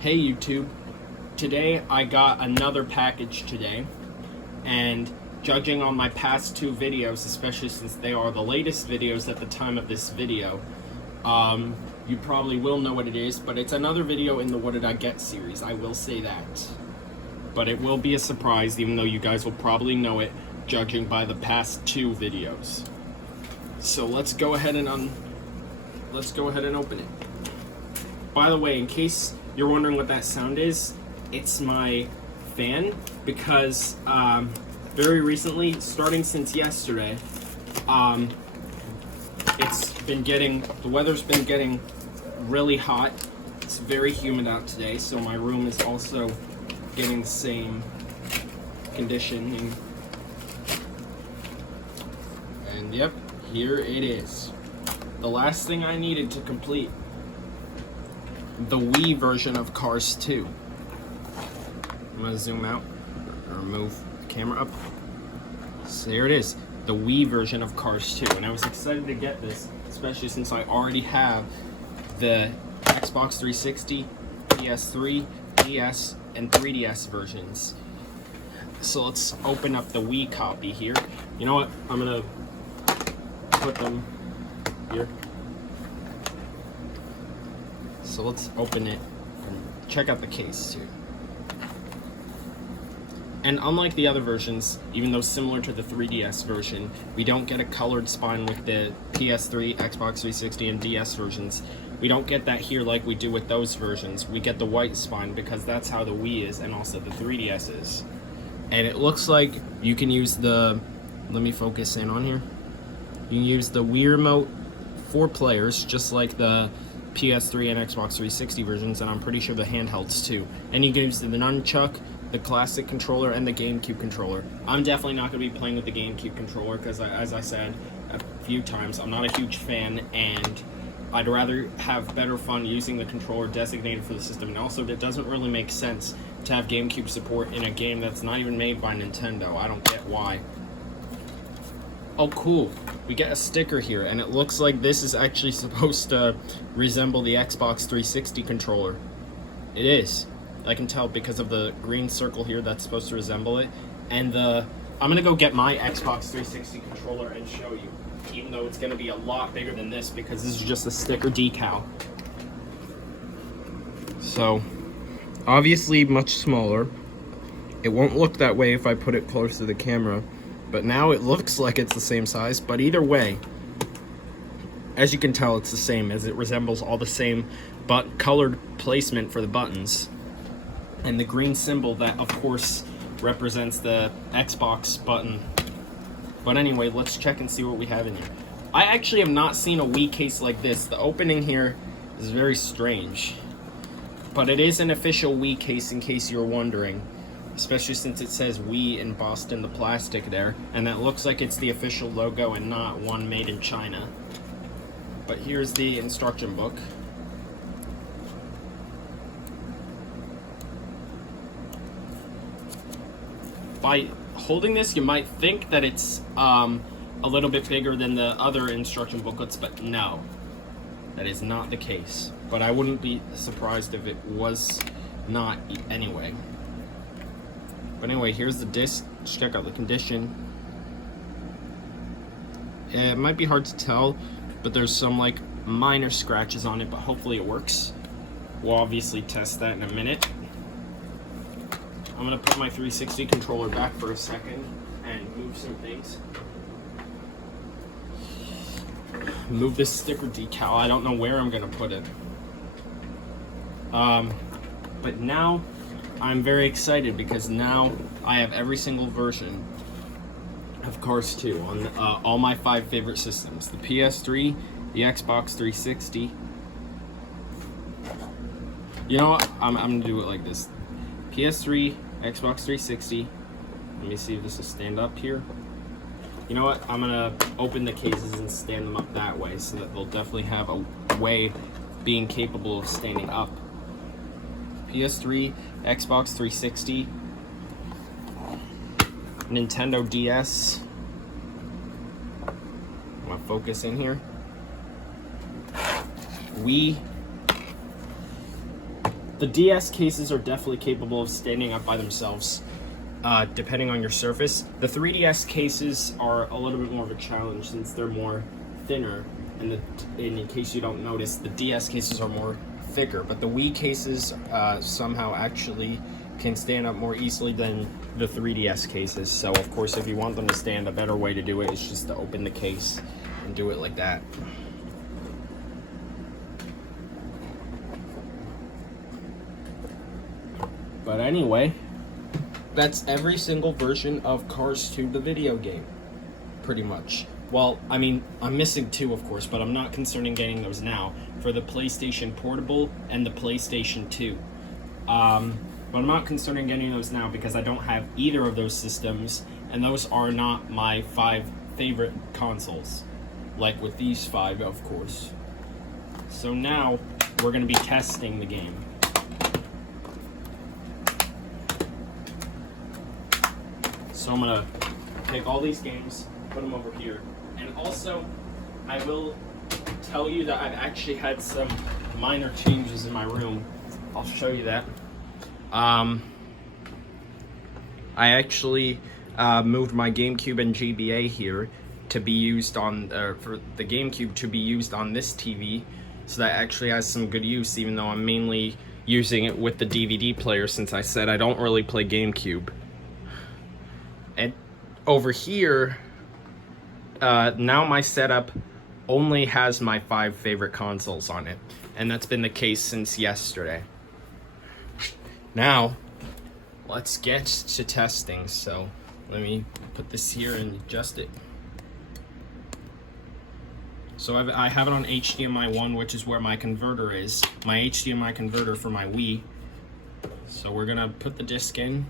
Hey YouTube, today I got another package today, and judging on my past two videos, especially since they are the latest videos at the time of this video, you probably will know what it is, but it's another video in the What Did I Get series, I will say that. But it will be a surprise, even though you guys will probably know it, judging by the past two videos. So let's go ahead and open it. By the way, in case you're wondering what that sound is, it's my fan, because very recently, starting since yesterday, the weather's been getting really hot. It's very humid out today, so my room is also getting the same conditioning. And yep, here it is. The last thing I needed to complete the Wii version of Cars 2. I'm gonna zoom out or move the camera up. So there it is, the Wii version of Cars 2. And I was excited to get this, especially since I already have the Xbox 360, PS3, DS, and 3DS versions. So let's open up the Wii copy here. You know what? I'm gonna put them here. So let's open it and check out the case too. And unlike the other versions, even though similar to the 3DS version, we don't get a colored spine with the PS3, Xbox 360, and DS versions. We don't get that here like we do with those versions. We get the white spine because that's how the Wii is and also the 3DS is. And it looks like you can use the, let me focus in on here. You can use the Wii remote 4 players, just like the PS3 and Xbox 360 versions, and I'm pretty sure the handhelds too. And you can use the nunchuck, the classic controller, and the GameCube controller. I'm definitely not going to be playing with the GameCube controller because, as I said a few times, I'm not a huge fan, and I'd rather have better fun using the controller designated for the system. And also, it doesn't really make sense to have GameCube support in a game that's not even made by Nintendo. I don't get why. Oh cool, we get a sticker here, and it looks like this is actually supposed to resemble the Xbox 360 controller. It is. I can tell because of the green circle here that's supposed to resemble it. And I'm gonna go get my Xbox 360 controller and show you, even though it's gonna be a lot bigger than this because this is just a sticker decal. So, obviously much smaller. It won't look that way if I put it close to the camera. But now it looks like it's the same size, but either way, as you can tell, it's the same, as it resembles all the same but colored placement for the buttons. And the green symbol that, of course, represents the Xbox button. But anyway, let's check and see what we have in here. I actually have not seen a Wii case like this. The opening here is very strange. But it is an official Wii case, in case you're wondering. Especially since it says Wii embossed in the plastic there, and that looks like it's the official logo and not one made in China. But here's the instruction book. By holding this, you might think that it's a little bit bigger than the other instruction booklets, but no, that is not the case. But I wouldn't be surprised if it was not anyway. But anyway, here's the disc. Let's check out the condition. It might be hard to tell, but there's some like minor scratches on it, but hopefully it works. We'll obviously test that in a minute. I'm gonna put my 360 controller back for a second and move some things. Move this sticker decal. I don't know where I'm gonna put it. But now I'm very excited because now I have every single version of Cars 2 on all my 5 favorite systems. The PS3, the Xbox 360. You know what? I'm gonna do it like this. PS3, Xbox 360. Let me see if this will stand up here. You know what? I'm gonna open the cases and stand them up that way so that they'll definitely have a way being capable of standing up. PS3, Xbox 360, Nintendo DS. I'm gonna focus in here. Wii, The DS cases are definitely capable of standing up by themselves, depending on your surface. The 3DS cases are a little bit more of a challenge since they're more thinner, and in case you don't notice, the DS cases are more thicker, but the Wii cases somehow actually can stand up more easily than the 3DS cases. So of course, if you want them to stand, a better way to do it is just to open the case and do it like that. But anyway, that's every single version of Cars 2, the video game, pretty much. Well, I mean, I'm missing 2, of course, but I'm not concerned in getting those now for the PlayStation Portable and the PlayStation 2. But I'm not concerned in getting those now because I don't have either of those systems, and those are not my 5 favorite consoles, like with these 5, of course. So now we're going to be testing the game. So I'm going to take all these games, put them over here, and also I will tell you that I've actually had some minor changes in my room. I'll show you that. I actually moved my GameCube and GBA here to be used on, for the GameCube to be used on this TV, so that actually has some good use, even though I'm mainly using it with the DVD player, since I said I don't really play GameCube. And over here, now my setup only has my 5 favorite consoles on it, and that's been the case since yesterday. Now, let's get to testing. So let me put this here and adjust it. So I have it on HDMI 1, which is where my converter is, my HDMI converter for my Wii. So we're gonna put the disc in,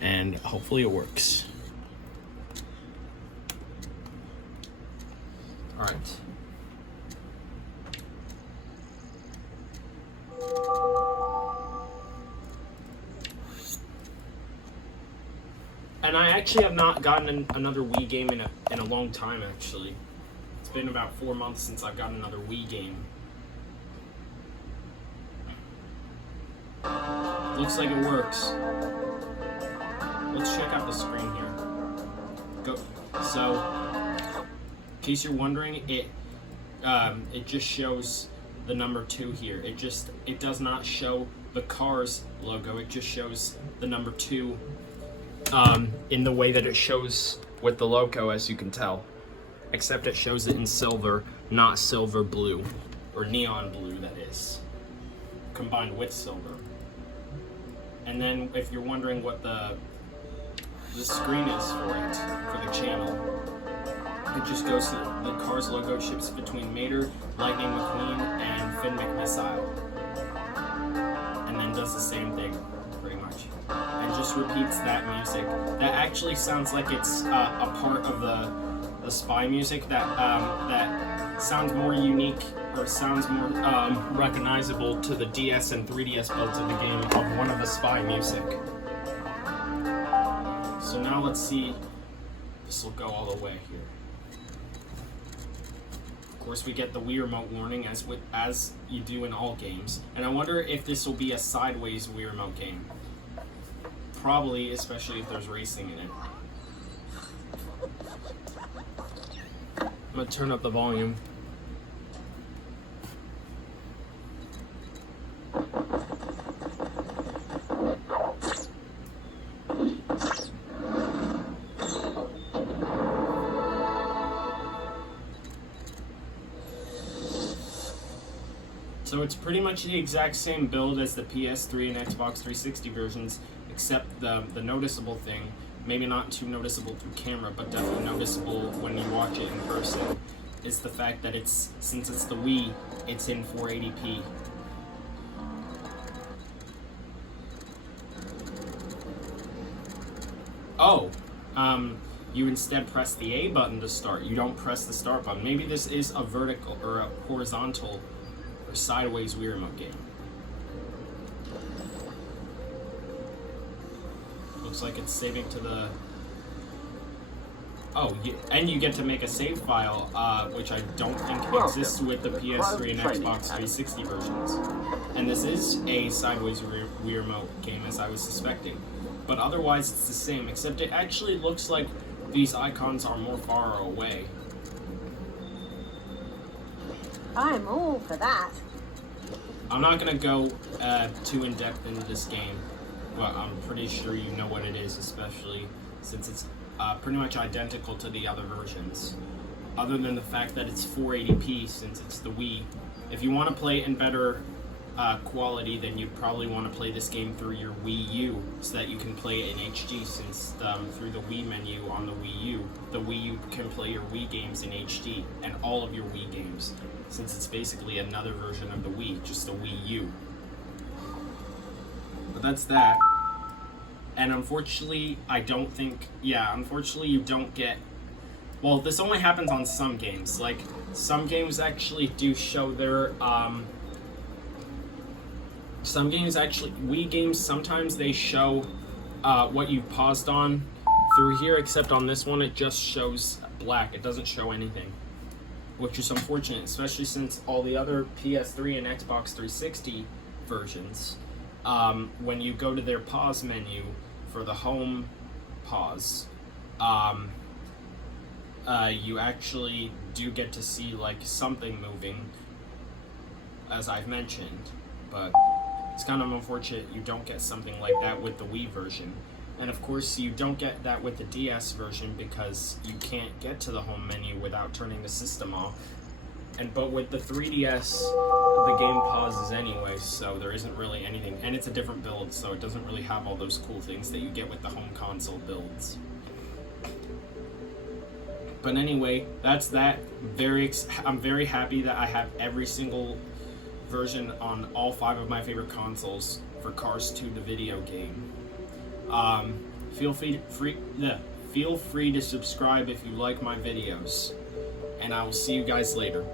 and hopefully it works. All right. And I actually have not gotten another Wii game in a long time, actually. It's been about 4 months since I've gotten another Wii game. Looks like it works. Let's check out the screen here. Go. So, in case you're wondering, it just shows the number 2 here. It does not show the Cars logo. It just shows the number 2 in the way that it shows with the logo, as you can tell. Except it shows it in silver, not silver blue, or neon blue, that is, combined with silver. And then if you're wondering what the screen is for it, for the channel, it just goes to the Cars logo, ships between Mater, Lightning McQueen, and Finn McMissile. And then does the same thing, pretty much. And just repeats that music. That actually sounds like it's a part of the spy music that sounds more unique, or sounds more recognizable to the DS and 3DS builds of the game, of one of the spy music. So now let's see if this will go all the way here. Of course, we get the Wii Remote warning, as you do in all games. And I wonder if this will be a sideways Wii Remote game. Probably, especially if there's racing in it. I'm gonna turn up the volume. So it's pretty much the exact same build as the PS3 and Xbox 360 versions, except the noticeable thing, maybe not too noticeable through camera, but definitely noticeable when you watch it in person, is the fact that since it's the Wii, it's in 480p. Oh, you instead press the A button to start. You don't press the start button. Maybe this is a vertical or a horizontal or sideways Wii Remote game. Looks like it's saving to the Oh, and you get to make a save file, which I don't think exists with the PS3 and Xbox 360 versions. And this is a sideways Wii remote game, as I was suspecting. But otherwise, it's the same, except it actually looks like these icons are more far away. I'm all for that. I'm not going to go too in-depth into this game, but I'm pretty sure you know what it is, especially since it's pretty much identical to the other versions. Other than the fact that it's 480p since it's the Wii. If you want to play it in better quality, then you'd probably want to play this game through your Wii U, so that you can play it in HD, since through the Wii menu on the Wii U, the Wii U can play your Wii games in HD, and all of your Wii games, since it's basically another version of the Wii, just a Wii U. But that's that. And unfortunately, unfortunately you don't get, well, this only happens on some games. Like, some games actually do show their, some games actually, Wii games, sometimes they show what you paused on through here, except on this one it just shows black. It doesn't show anything, which is unfortunate, especially since all the other PS3 and Xbox 360 versions, when you go to their pause menu for the home pause, you actually do get to see like something moving, as I've mentioned, but it's kind of unfortunate you don't get something like that with the Wii version. And of course you don't get that with the DS version because you can't get to the home menu without turning the system off. But with the 3DS, the game pauses anyway, so there isn't really anything. And it's a different build, so it doesn't really have all those cool things that you get with the home console builds. But anyway, that's that. I'm very happy that I have every single version on all 5 of my favorite consoles for Cars 2, the video game. Feel free to subscribe if you like my videos, and I will see you guys later.